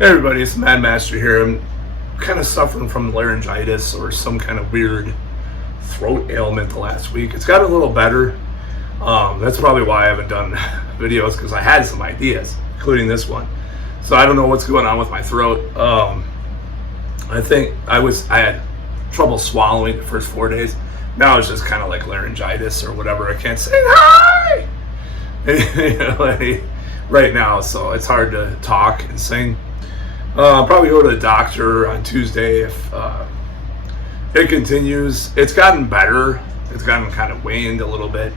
Hey everybody, it's Mad Master here. I'm kind of suffering from laryngitis or some kind of weird throat ailment the last week. It's gotten a little better. That's probably why I haven't done videos, because I had some ideas, including this one. So I don't know what's going on with my throat. I think I had trouble swallowing the first 4 days. Now it's just kind of like laryngitis or whatever. I can't say hi right now, so it's hard to talk and sing. I'll probably go to the doctor on Tuesday if it continues. It's gotten better. It's gotten kind of waned a little bit.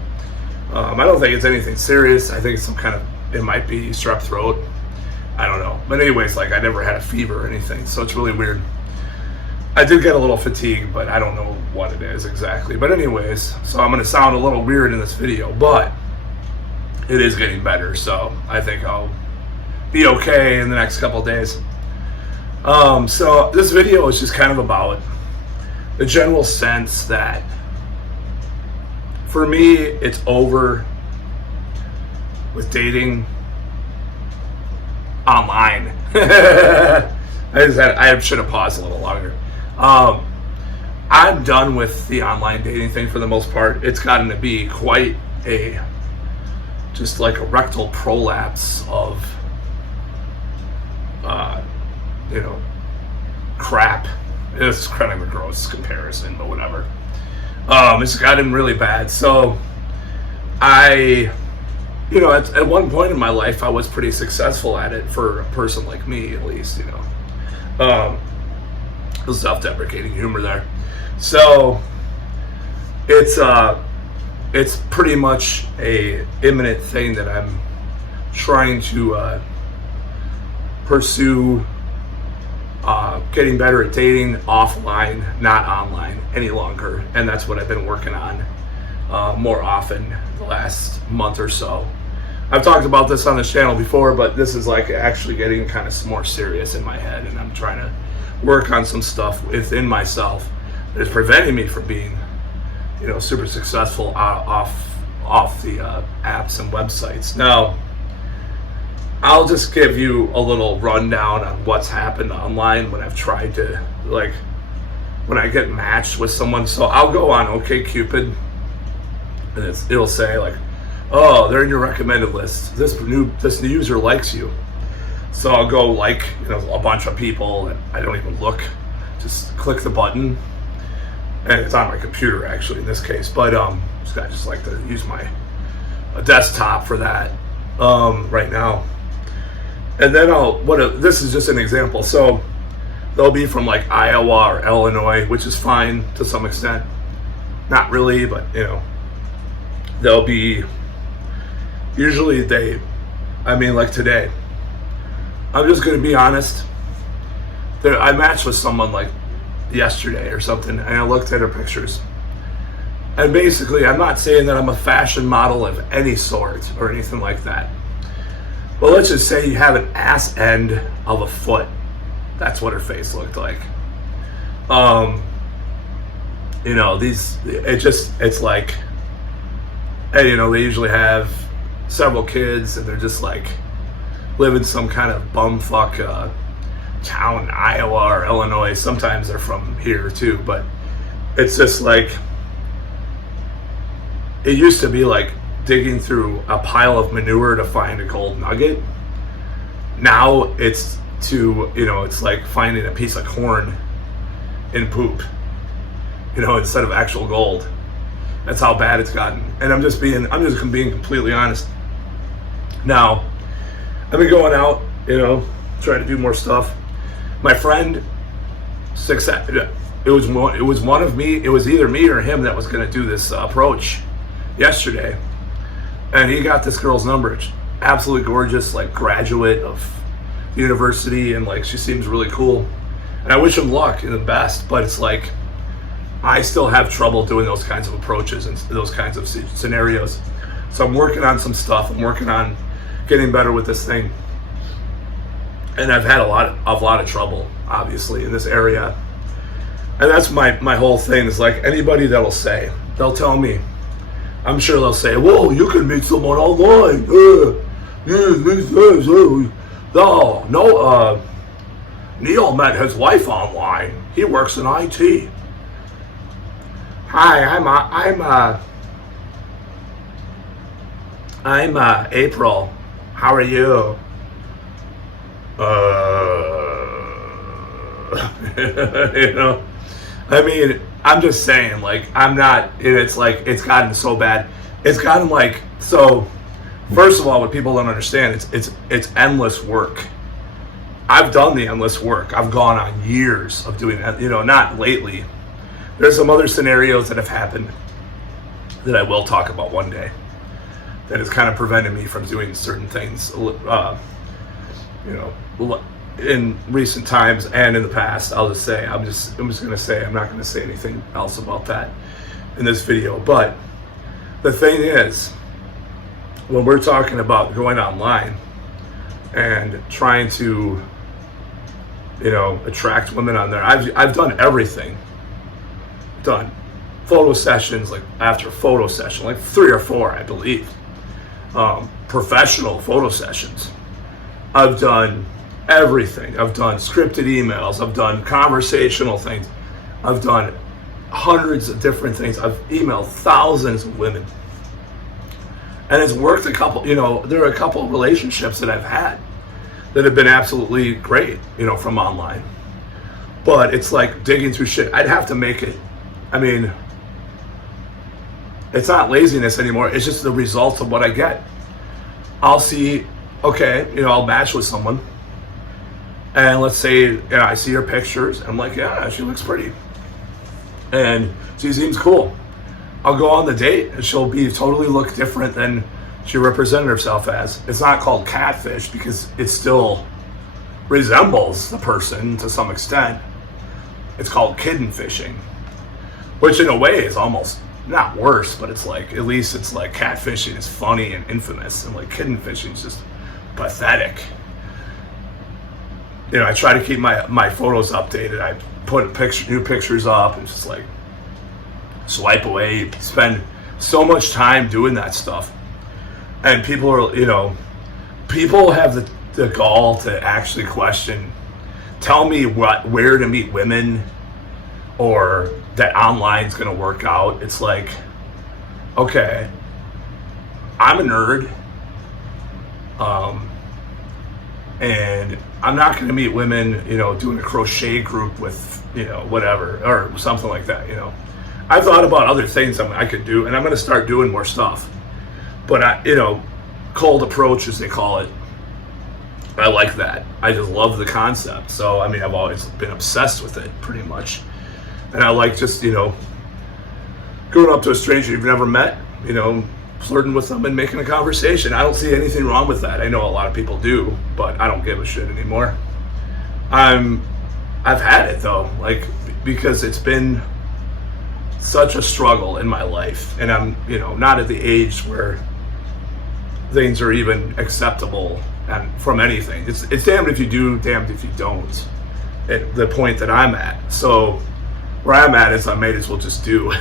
I don't think it's anything serious. I think it's it might be strep throat. I don't know. But anyways, I never had a fever or anything, so it's really weird. I did get a little fatigue, but I don't know what it is exactly. But anyways, so I'm going to sound a little weird in this video, but it is getting better, so I think I'll be okay in the next couple of days. So this video is just kind of about the general sense that for me, it's over with dating online. I should have paused a little longer. I'm done with the online dating thing for the most part. It's gotten to be quite just like a rectal prolapse of crap. It's kind of a gross comparison, but whatever. It's gotten really bad. So at one point in my life, I was pretty successful at it for a person like me, at least, self-deprecating humor there. So it's pretty much a imminent thing that I'm trying to pursue, getting better at dating offline, not online any longer. And that's what I've been working on more often the last month or so. I've talked about this on this channel before, but this is actually getting kind of more serious in my head, and I'm trying to work on some stuff within myself that is preventing me from being super successful off the apps and websites. Now, I'll just give you a little rundown on what's happened online when I've tried to, when I get matched with someone. So I'll go on OkCupid, and it'll say oh, they're in your recommended list. This new user likes you. So I'll go a bunch of people, and I don't even look. Just click the button, and it's on my computer actually in this case. But I just like to use my desktop for that right now. And then this is just an example. So they'll be from Iowa or Illinois, which is fine to some extent. Not really, but they'll be usually today. I'm just going to be honest. I matched with someone yesterday or something, and I looked at her pictures. And basically, I'm not saying that I'm a fashion model of any sort or anything like that. But let's just say you have an ass end of a foot. That's what her face looked like. They usually have several kids, and they're just live in some kind of bumfuck town in Iowa or Illinois. Sometimes they're from here too, but it's just it used to be digging through a pile of manure to find a gold nugget. Now it's it's like finding a piece of corn in poop, instead of actual gold. That's how bad it's gotten. And I'm just being completely honest. Now, I've been going out, trying to do more stuff. My friend, it was either me or him that was going to do this approach yesterday. And he got this girl's number. Absolutely gorgeous, graduate of university, and she seems really cool. And I wish him luck and the best, but it's I still have trouble doing those kinds of approaches and those kinds of scenarios. So I'm working on some stuff. I'm working on getting better with this thing. And I've had a lot of trouble, obviously, in this area. And that's my whole thing is anybody they'll tell me, I'm sure they'll say, "Whoa, you can meet someone online." No, Neil met his wife online. He works in IT. Hi, I'm April. How are you? You know, I mean, I'm just saying, like, I'm not, it's like, it's gotten so bad. It's gotten like, so, first of all, what people don't understand, it's endless work. I've done the endless work. I've gone on years of doing that, not lately. There's some other scenarios that have happened that I will talk about one day that has kind of prevented me from doing certain things, in recent times and in the past. I'm just gonna say, I'm not gonna say anything else about that in this video. But the thing is, when we're talking about going online and trying to, attract women on there, I've done everything. Done photo sessions, like after photo session, like 3 or 4, I believe. Professional photo sessions. I've done everything. I've done scripted emails. I've done conversational things. I've done hundreds of different things. I've emailed thousands of women. And it's worked a couple, there are a couple of relationships that I've had that have been absolutely great, from online. But it's like digging through shit. I'd have to make it. I mean, it's not laziness anymore. It's just the result of what I get. I'll see, okay, I'll match with someone. And let's say, I see her pictures. I'm like, yeah, she looks pretty. And she seems cool. I'll go on the date and she'll be totally look different than she represented herself as. It's not called catfish because it still resembles the person to some extent. It's called kitten fishing, which in a way is almost not worse, but it's like, at least it's like catfishing is funny and infamous, and like kitten fishing is just pathetic. I try to keep my photos updated. I put new pictures up and just like swipe away, spend so much time doing that stuff. And people are, people have the gall to actually question, tell me where to meet women, or that online's gonna work out. It's like, okay, I'm a nerd, and I'm not gonna meet women, doing a crochet group with, whatever, or something like that, I thought about other things I could do, and I'm gonna start doing more stuff. But cold approach, as they call it, I like that. I just love the concept. So, I mean, I've always been obsessed with it, pretty much. And I like just, going up to a stranger you've never met, flirting with them and making a conversation. I don't see anything wrong with that. I know a lot of people do, but I don't give a shit anymore. I've had it, though, because it's been such a struggle in my life. And I'm, not at the age where things are even acceptable and from anything. It's damned if you do, damned if you don't, at the point that I'm at. So where I'm at is I might as well just do,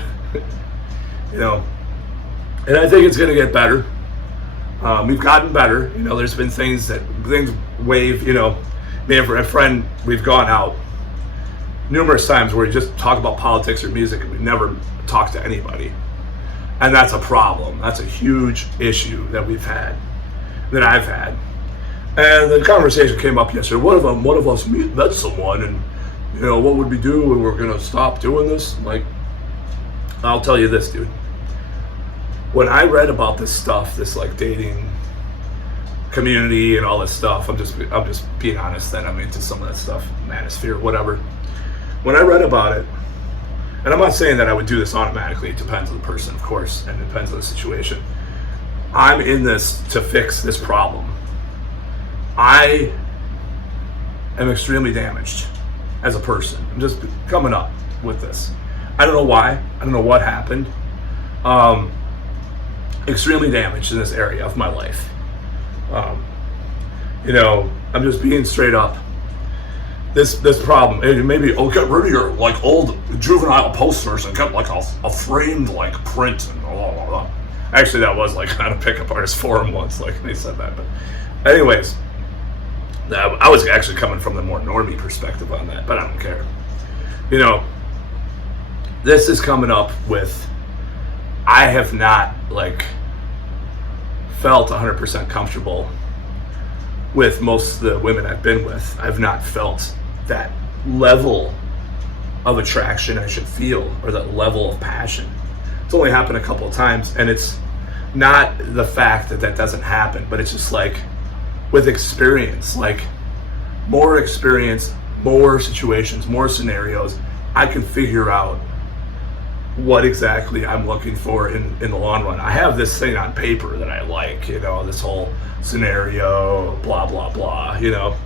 and I think it's going to get better. We've gotten better. There's been things wave, me and a friend, we've gone out numerous times where we just talk about politics or music and we never talk to anybody. And that's a problem. That's a huge issue that that I've had. And the conversation came up yesterday. What if one of us met someone, and what would we do when we're gonna stop doing this? Like, I'll tell you this, dude. When I read about this stuff, this like dating community and all this stuff, I'm just being honest that I'm into some of that stuff, manosphere, whatever. When I read about it, and I'm not saying that I would do this automatically, it depends on the person, of course, and it depends on the situation. I'm in this to fix this problem. I am extremely damaged as a person. I'm just coming up with this. I don't know why. I don't know what happened. Extremely damaged in this area of my life. I'm just being straight up. This problem, and maybe get rid of your like old juvenile posters and get like a framed like print and blah, blah, blah. Actually, that was like on a pickup artist forum once, like they said that. But anyways, I was actually coming from the more normie perspective on that, but I don't care. You know, this is coming up with, I have not like felt 100% comfortable with most of the women I've been with. I've not felt that level of attraction I should feel, or that level of passion. It's only happened a couple of times, and it's not the fact that that doesn't happen, but it's just like with experience, like more experience, more situations, more scenarios, I can figure out what exactly I'm looking for in the long run. I have this thing on paper that I like, you know, this whole scenario, blah, blah, blah, you know.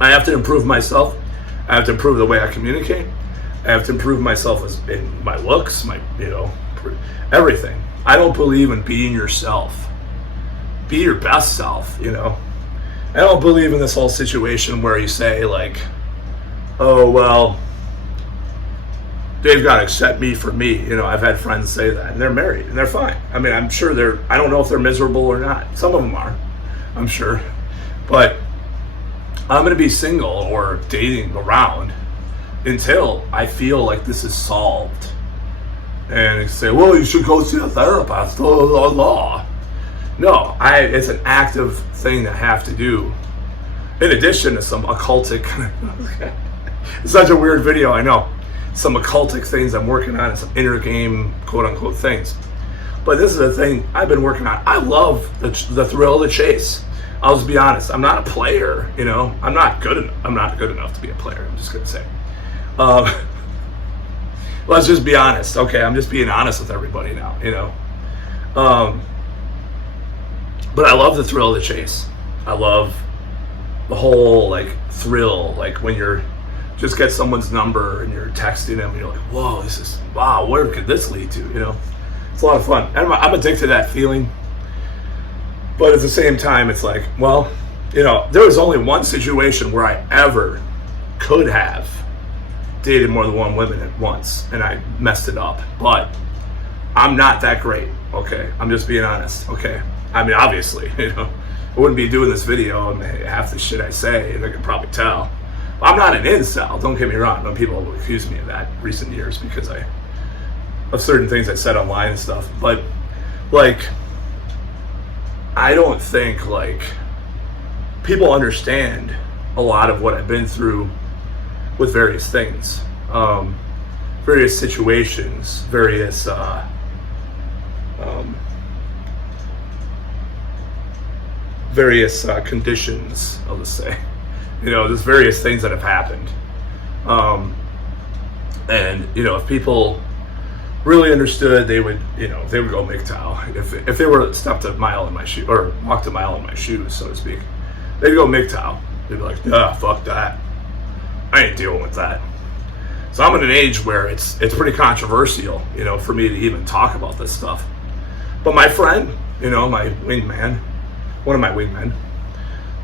I have to improve myself. I have to improve the way I communicate. I have to improve myself in my looks, my, you know, everything. I don't believe in being yourself. Be your best self, you know. I don't believe in this whole situation where you say like, oh, well, they've got to accept me for me. You know, I've had friends say that, and they're married, and they're fine. I mean, I'm sure I don't know if they're miserable or not. Some of them are, I'm sure. But I'm going to be single or dating around until I feel like this is solved. And they say, well, you should go see a therapist, blah, blah, blah. No, it's an active thing that I have to do. In addition to some occultic, it's such a weird video, I know. Some occultic things I'm working on, and some inner game, quote unquote, things. But this is a thing I've been working on. I love the thrill of the chase. I'll just be honest. I'm not a player, you know. I'm not good enough to be a player. I'm just gonna say. Let's just be honest. Okay, I'm just being honest with everybody now, you know. But I love the thrill of the chase. I love the whole like thrill, like when you're just get someone's number and you're texting them and you're like, whoa, wow, where could this lead to? You know, it's a lot of fun. And I'm addicted to that feeling. But at the same time, it's like, well, you know, there was only one situation where I ever could have dated more than one woman at once, and I messed it up. But I'm not that great, okay? I'm just being honest, okay? I mean, obviously, you know, I wouldn't be doing this video and half the shit I say, and they can probably tell. I'm not an incel, don't get me wrong. When people accuse me of that in recent years because of certain things I said online and stuff. But, like, I don't think, like, people understand a lot of what I've been through with various things. Various situations, various, conditions, I'll just say. You know, there's various things that have happened. And, you know, if people really understood, they would go MGTOW. If they were stepped a mile in my shoe, or walked a mile in my shoes, so to speak, they'd go MGTOW. They'd be like, fuck that. I ain't dealing with that. So I'm at an age where it's pretty controversial, you know, for me to even talk about this stuff. But my friend, you know, my wingman, one of my wingmen,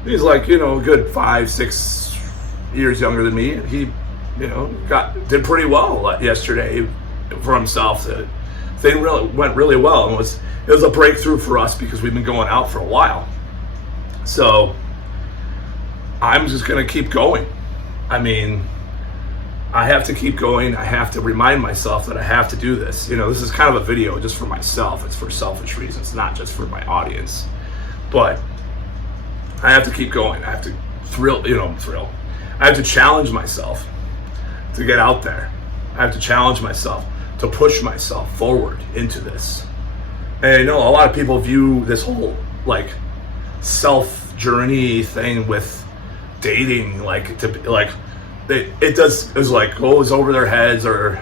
he's like, you know, a good 5-6 years younger than me, and he, you know, did pretty well yesterday for himself. The thing really went really well, and it was a breakthrough for us because we've been going out for a while. So I'm just gonna keep going. I mean, I have to keep going. I have to remind myself that I have to do this. You know, this is kind of a video just for myself. It's for selfish reasons, not just for my audience. But I have to keep going. I have to thrill. I have to challenge myself to get out there. I have to challenge myself to push myself forward into this. And I know a lot of people view this whole like self journey thing with dating like to be like it goes over their heads, or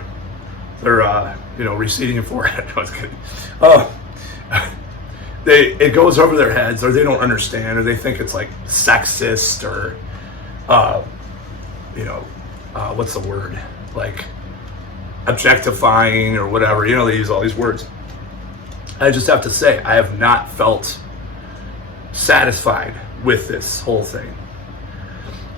they're receding forehead. I was kidding. It goes over their heads, or they don't understand, or they think it's like sexist, or what's the word, like objectifying or whatever. You know, they use all these words. I just have to say, I have not felt satisfied with this whole thing.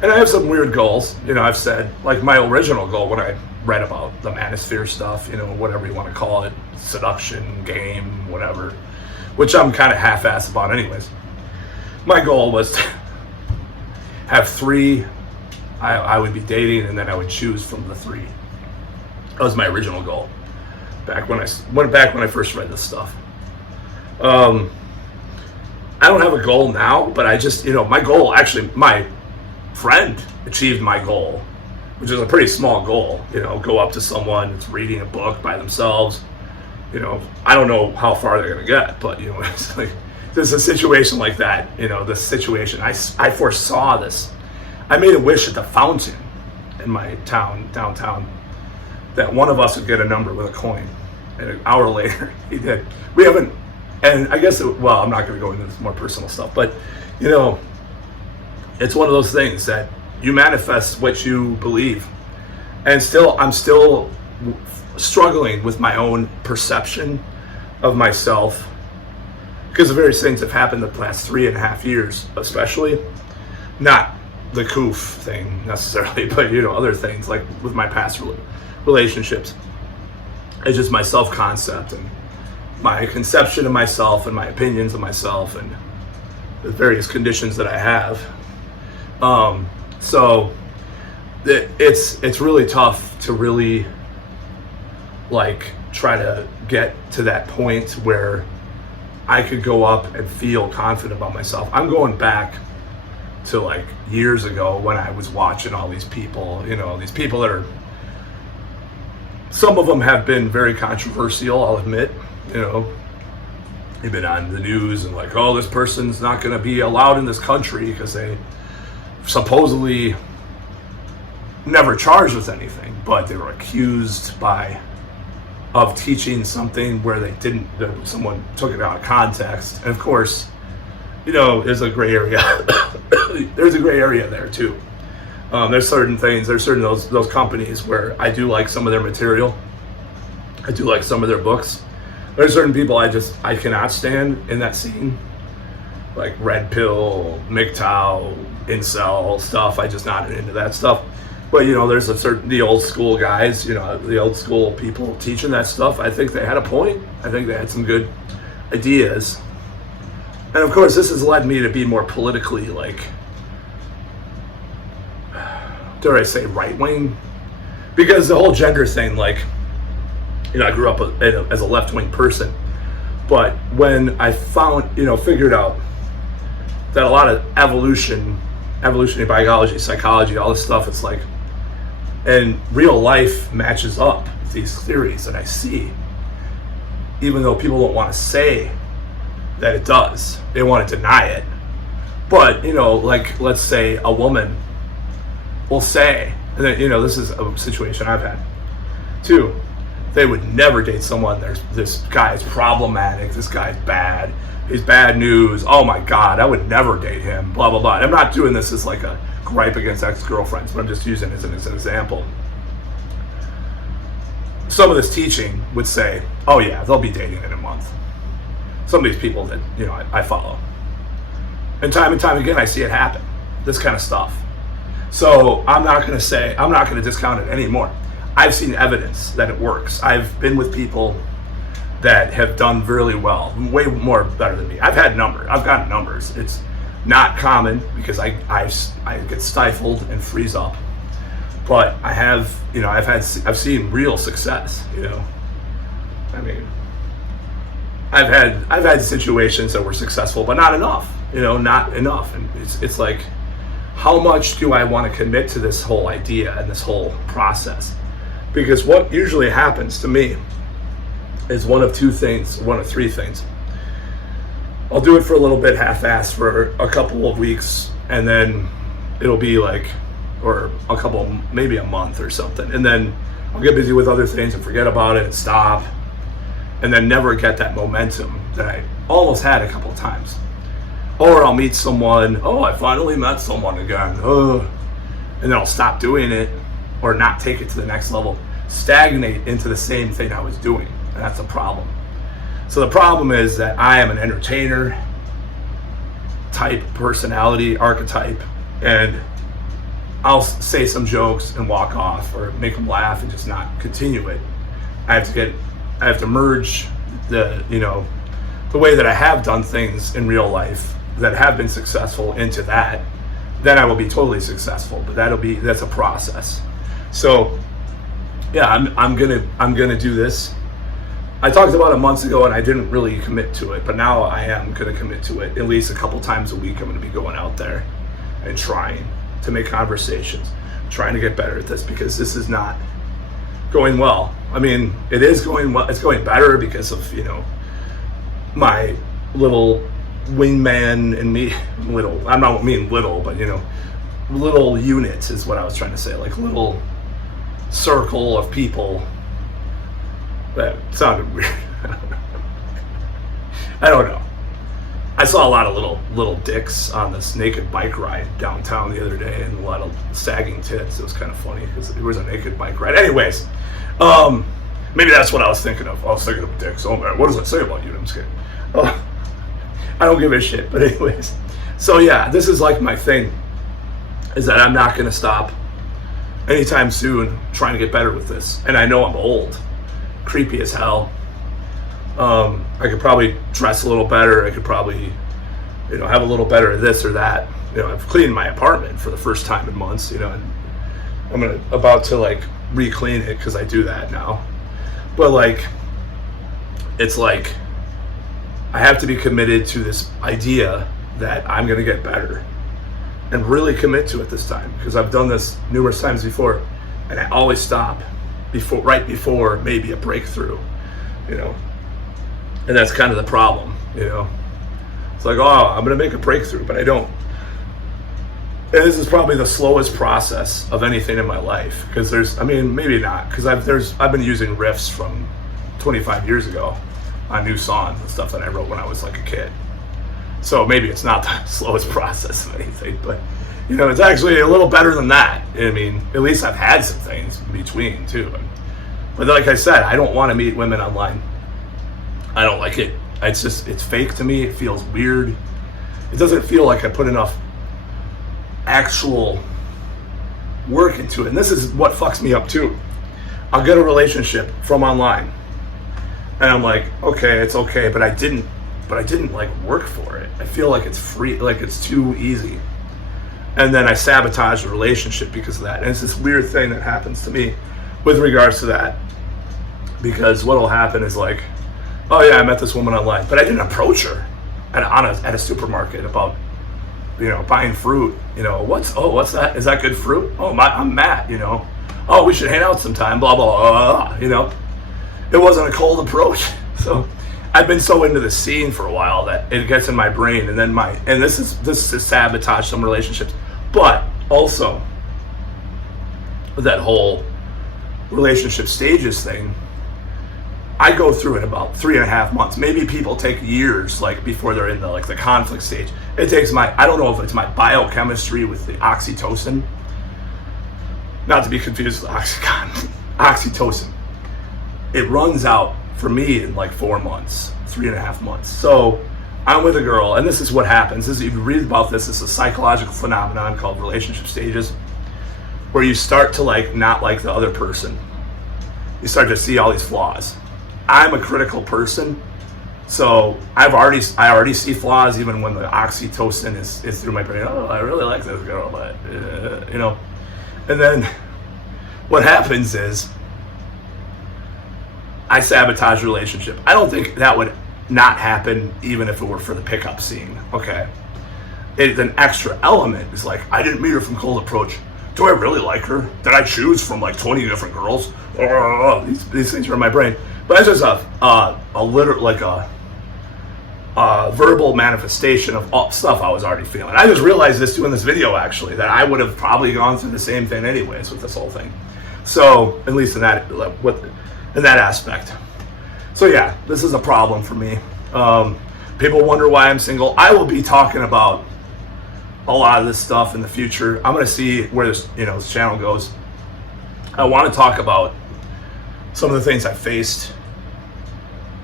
And I have some weird goals. You know, I've said, like my original goal when I read about the manosphere stuff, you know, whatever you want to call it, seduction, game, whatever, which I'm kind of half-assed about anyways. My goal was have 3 I would be dating, and then I would choose from the 3. That was my original goal back when I first read this stuff. I don't have a goal now, but I just, my goal, actually, my friend achieved my goal, which is a pretty small goal. Go up to someone that's reading a book by themselves. I don't know how far they're going to get, but, it's like, there's a situation like that, this situation. I foresaw this. I made a wish at the fountain in my downtown, that one of us would get a number with a coin. And an hour later, he did. We haven't, and I guess, I'm not going to go into this more personal stuff, but, it's one of those things that you manifest what you believe. And I'm still struggling with my own perception of myself, because the various things have happened the past 3.5 years, especially. Not the coof thing necessarily, but other things like with my past relationships. It's just my self-concept and my conception of myself and my opinions of myself and the various conditions that I have. So it's really tough to really try to get to that point where I could go up and feel confident about myself. I'm going back to years ago when I was watching all these people, these people that are, some of them have been very controversial, I'll admit. They've been on the news and this person's not going to be allowed in this country because they supposedly never charged with anything, but they were accused of teaching something where they didn't, someone took it out of context. And of course, there's a gray area. There's a gray area there too. There's certain things, there's certain those companies where I do like some of their material. I do like some of their books. There's certain people I cannot stand in that scene, like Red Pill, MGTOW, incel stuff. I just not into that stuff. But there's the old school guys, the old school people teaching that stuff. I think they had a point. I think they had some good ideas. And of course, this has led me to be more politically, dare I say, right-wing? Because the whole gender thing, I grew up as a left-wing person. But when I figured out that a lot of evolutionary biology, psychology, all this stuff, it's and real life matches up with these theories that I see, even though people don't want to say that it does. They want to deny it. But, let's say a woman will say, and then, this is a situation I've had too, they would never date someone, this guy's problematic, this guy's bad, he's bad news, oh my God, I would never date him, blah, blah, blah. And I'm not doing this as a gripe against ex-girlfriends, but I'm just using it as an example. Some of this teaching would say, oh yeah, they'll be dating in a month. Some of these people that, I follow. And time again, I see it happen, this kind of stuff. So I'm not going to discount it anymore. I've seen evidence that it works. I've been with people that have done really well, way more better than me. I've gotten numbers. It's not common because I get stifled and freeze up. But I have, I've seen real success, I mean, I've had situations that were successful, but not enough, not enough. And it's how much do I want to commit to this whole idea and this whole process? Because what usually happens to me is one of three things. I'll do it for a little bit half-assed for a couple of weeks, and then it'll be or a couple, maybe a month or something. And then I'll get busy with other things and forget about it and stop, and then never get that momentum that I almost had a couple of times. Or I'll meet someone, I finally met someone again, and then I'll stop doing it or not take it to the next level, stagnate into the same thing I was doing, and that's a problem. So the problem is that I am an entertainer type personality archetype, and I'll say some jokes and walk off or make them laugh and just not continue it. I have to merge the way that I have done things in real life that have been successful into that then I will be totally successful. But that's a process. So yeah, I'm gonna do this. I talked about it months ago and I didn't really commit to it, but now I am gonna commit to it. At least a couple times a week I'm gonna be going out there and trying to make conversations, trying to get better at this, because this is not going well. I mean, it is going well. It's going better because of, my little wingman and me. Little, I don't mean little, but little units is what I was trying to say, like little circle of people. That sounded weird. I don't know. I saw a lot of little dicks on this naked bike ride downtown the other day, and a lot of sagging tits. It was kind of funny because it was a naked bike ride. Anyways, maybe that's what I was thinking of. I was thinking of dicks. Oh man, what does it say about you? I'm just kidding. I don't give a shit. But anyways, so yeah, this is like my thing, is that I'm not going to stop anytime soon trying to get better with this. And I know I'm old, creepy as hell. I could probably dress a little better. I could probably, have a little better of this or that. I've cleaned my apartment for the first time in months, and I'm about to like re-clean it because I do that now. But like, it's like, I have to be committed to this idea that I'm going to get better and really commit to it this time, because I've done this numerous times before and I always stop right before maybe a breakthrough, and that's kind of the problem, It's like, oh, I'm going to make a breakthrough, but I don't. And this is probably the slowest process of anything in my life, because maybe not, because I've been using riffs from 25 years ago on new songs and stuff that I wrote when I was like a kid. So maybe it's not the slowest process of anything, but it's actually a little better than that. I mean, at least I've had some things in between too. But like I said, I don't want to meet women online. I don't like it. It's fake to me. It feels weird. It doesn't feel like I put enough actual work into it. And this is what fucks me up too. I'll get a relationship from online and I'm like, okay, it's okay, but I didn't like work for it. I feel like it's free, like it's too easy. And then I sabotage the relationship because of that. And it's this weird thing that happens to me with regards to that. Because what'll happen is like, oh yeah, I met this woman online, but I didn't approach her at a supermarket about, buying fruit. What's that? Is that good fruit? Oh, I'm Matt. Oh, we should hang out sometime. Blah blah blah. It wasn't a cold approach. So I've been so into the scene for a while that it gets in my brain, and then this is sabotage some relationships, but also that whole relationship stages thing. I go through it about 3.5 months. Maybe people take years, like before they're in the conflict stage. It takes I don't know if it's my biochemistry with the oxytocin, not to be confused with oxycontin, oxytocin. It runs out for me in like 4 months, 3.5 months. So I'm with a girl, and this is what happens. If you read about this, it's a psychological phenomenon called relationship stages, where you start to not like the other person. You start to see all these flaws. I'm a critical person, so I already see flaws even when the oxytocin is through my brain. Oh, I really like this girl, but and then what happens is I sabotage the relationship. I don't think that would not happen even if it were for the pickup scene. Okay, it's an extra element. It's like, I didn't meet her from cold approach. Do I really like her? Did I choose from 20 different girls? These things are in my brain. But it's just a verbal manifestation of all stuff I was already feeling. I just realized this doing this video, actually, that I would have probably gone through the same thing anyways with this whole thing. So at least in that aspect. So yeah, this is a problem for me. People wonder why I'm single. I will be talking about a lot of this stuff in the future. I'm going to see where this channel goes. I want to talk about some of the things I faced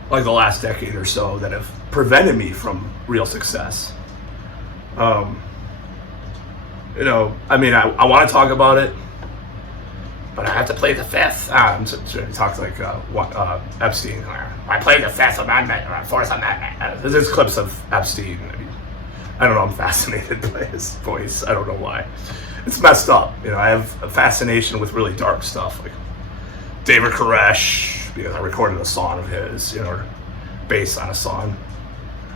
like the last decade or so that have prevented me from real success. I want to talk about it, but I have to play the Fifth. I'm trying to talk like Epstein. I played the Fifth Amendment or Fourth Amendment. There's clips of Epstein. I don't know, I'm fascinated by his voice. I don't know why. It's messed up. You know, I have a fascination with really dark stuff, like David Koresh, because I recorded a song of his, you know, or bass on a song.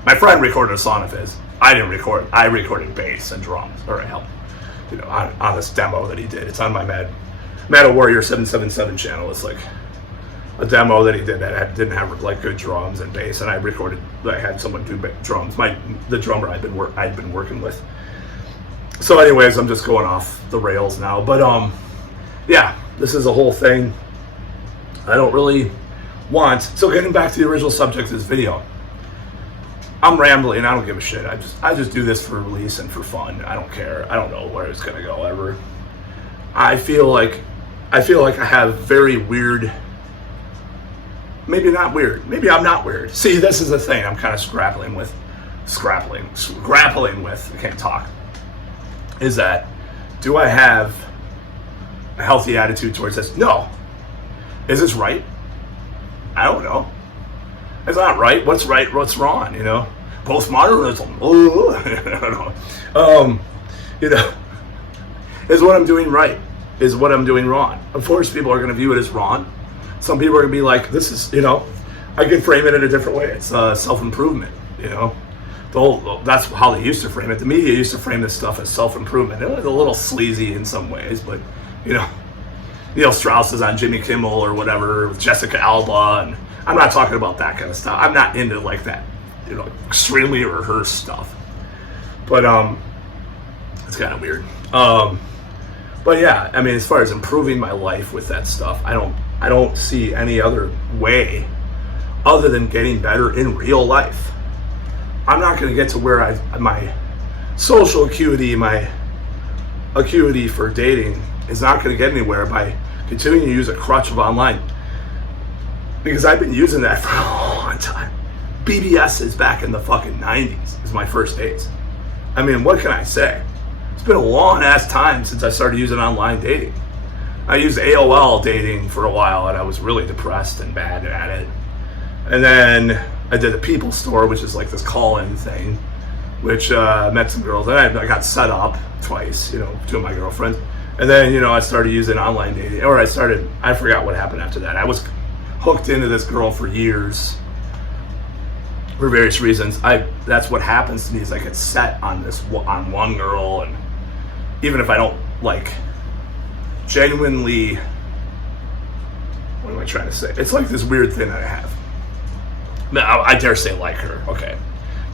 My friend recorded a song of his. I didn't record. I recorded bass and drums, or I helped, you know, on this demo that he did. It's on my Mad Warrior 777 channel. It's like a demo that he did that didn't have like good drums and bass, and I had someone do drums. The drummer I'd been working with. So, anyways, I'm just going off the rails now. But yeah, this is a whole thing. I don't really want. So, getting back to the original subject of this video, I'm rambling. I don't give a shit. I just do this for release and for fun. I don't care. I don't know where it's gonna go ever. I feel like I have very weird. Maybe not weird. Maybe I'm not weird. See, this is the thing I'm kind of grappling with. I can't talk. Is that, do I have a healthy attitude towards this? No. Is this right? I don't know. It's not right. What's right? What's wrong? You know, postmodernism. I don't know. You know, is what I'm doing right? Is what I'm doing wrong? Of course, people are going to view it as wrong. Some people are going to be like, this is, you know, I could frame it in a different way. It's self-improvement, you know. That's how they used to frame it. The media used to frame this stuff as self-improvement. It was a little sleazy in some ways, but, you know, Neil Strauss is on Jimmy Kimmel or whatever with Jessica Alba, and I'm not talking about that kind of stuff. I'm not into like that, you know, extremely rehearsed stuff. But it's kind of weird. But yeah, I mean, as far as improving my life with that stuff, I don't see any other way other than getting better in real life. I'm not going to get to where my social acuity, my acuity for dating is not going to get anywhere by continuing to use a crutch of online. Because I've been using that for a long time. BBS is back in the fucking 90s is my first dates. I mean, what can I say? It's been a long ass time since I started using online dating. I used AOL dating for a while and I was really depressed and bad at it. And then I did the People Store, which is like this call-in thing, which I met some girls and I got set up twice, you know, two of my girlfriends. And then, you know, I started using online dating, or I forgot what happened after that. I was hooked into this girl for years for various reasons. That's what happens to me is I get set on one girl, and even if I don't like genuinely, what am I trying to say? It's like this weird thing that I have. I dare say like her, okay.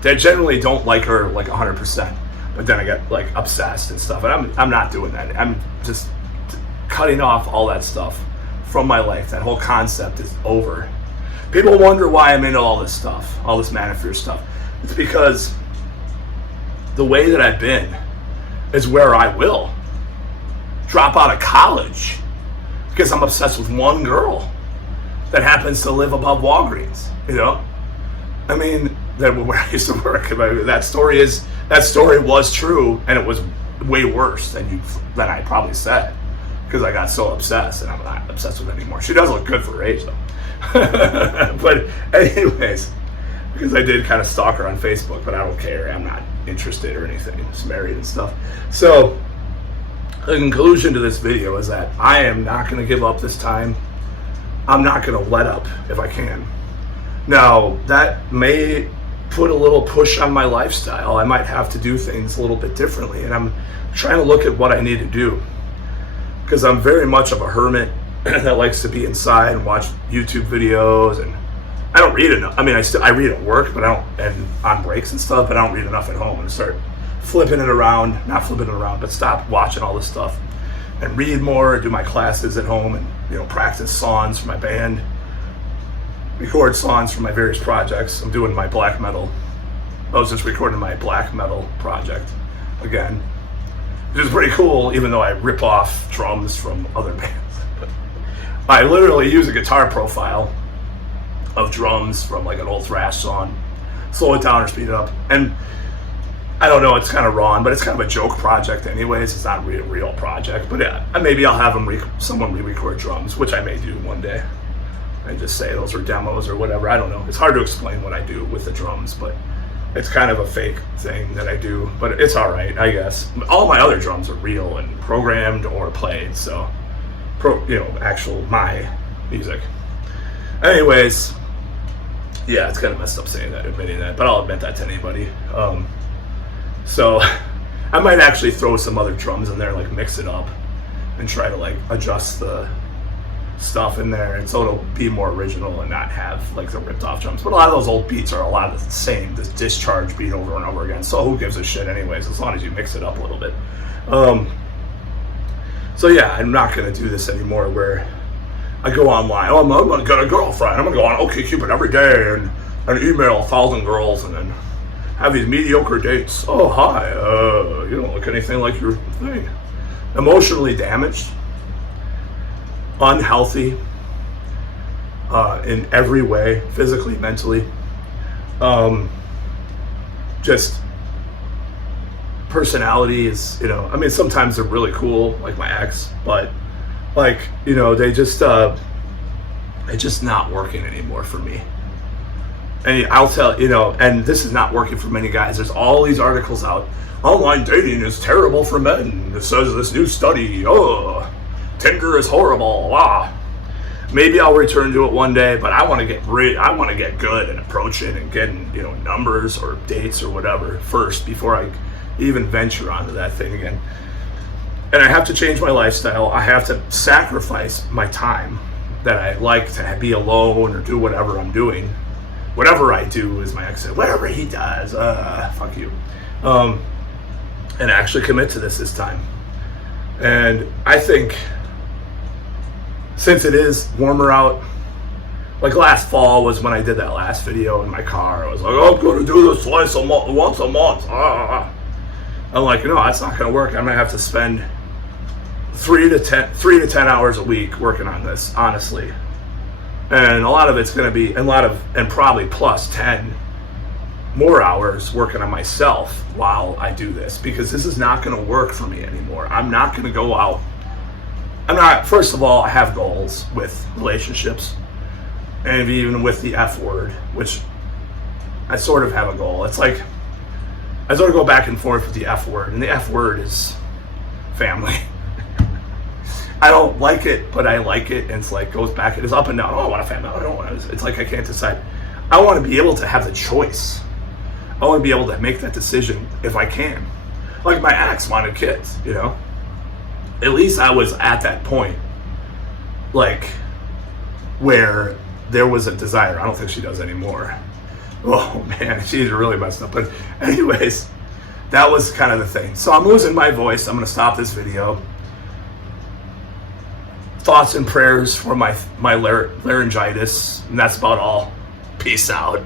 I generally don't like her like 100%, but then I get like obsessed and stuff, and I'm not doing that. I'm just cutting off all that stuff from my life. That whole concept is over. People wonder why I'm into all this stuff, all this Manafear stuff. It's because the way that I've been is where I will drop out of college because I'm obsessed with one girl that happens to live above Walgreens, you know? I mean, where I used to work, that story was true, and it was way worse than I probably said, because I got so obsessed, and I'm not obsessed with it anymore. She does look good for her age, though. But anyways, because I did kind of stalk her on Facebook, but I don't care. I'm not interested or anything. She's married and stuff. So the conclusion to this video is that I am not going to give up this time. I'm not going to let up if I can. Now, that may put a little push on my lifestyle. I might have to do things a little bit differently, and I'm trying to look at what I need to do, because I'm very much of a hermit that likes to be inside and watch YouTube videos, and I don't read enough. I mean, I read at work, but and on breaks and stuff, but I don't read enough at home, and start not flipping it around, but stop watching all this stuff and read more, do my classes at home, and, you know, practice songs for my band, record songs for my various projects. I'm doing my black metal. I was just recording my black metal project again, which is pretty cool, even though I rip off drums from other bands. I literally use a guitar profile of drums from like an old thrash song, slow it down or speed it up. And I don't know, it's kind of wrong, but it's kind of a joke project anyways. It's not a real project, but yeah, maybe I'll have someone re-record drums, which I may do one day, and just say those are demos or whatever. I don't know. It's hard to explain what I do with the drums, but It's kind of a fake thing that I do, but it's all right, I guess. All my other drums are real and programmed or played, so actual my music. Anyways, yeah, it's kind of messed up saying that, admitting that, but I'll admit that to anybody. So I might actually throw some other drums in there, like mix it up and try to like adjust the stuff in there, and so it'll be more original and not have like the ripped off drums. But a lot of those old beats are a lot of the same, this discharge beat over and over again, so who gives a shit anyways, as long as you mix it up a little bit. So yeah, I'm not gonna do this anymore where I go online, I'm gonna get a girlfriend, I'm gonna go on OkCupid every day and email 1,000 girls and then have these mediocre dates. Oh, hi, you don't look anything like your thing. Emotionally damaged, unhealthy, in every way, physically, mentally, just personality is, I mean, sometimes they're really cool, like my ex, but like, they just, it's just not working anymore for me. And I'll tell, and this is not working for many guys. There's all these articles out. Online dating is terrible for men. It says this new study. Oh, Tinder is horrible. Wow. Maybe I'll return to it one day, but I want to get good and approach it and get, numbers or dates or whatever first before I even venture onto that thing again. And I have to change my lifestyle. I have to sacrifice my time that I like to be alone or do whatever I'm doing. Whatever I do, is my ex said, whatever he does, fuck you. And actually commit to this time. And I think since it is warmer out, like last fall was when I did that last video in my car. I was like, I'm going to do this once a month. I'm like, no, that's not going to work. I'm going to have to spend 3 to 10 hours a week working on this, honestly. And a lot of it's going to be, and probably plus 10 more hours working on myself while I do this, because this is not going to work for me anymore. I'm not going to go out. First of all, I have goals with relationships and even with the F word, which I sort of have a goal. It's like, I sort of go back and forth with the F word, and the F word is family. I don't like it, but I like it, and it's like goes back. It is up and down. Oh, I want a family. I don't want to. It's like I can't decide. I want to be able to have the choice. I want to be able to make that decision if I can. Like my ex wanted kids, At least I was at that point, like where there was a desire. I don't think she does anymore. Oh man, she's really messed up. But anyways, that was kind of the thing. So I'm losing my voice. I'm going to stop this video. Thoughts and prayers for my laryngitis, and that's about all. Peace out.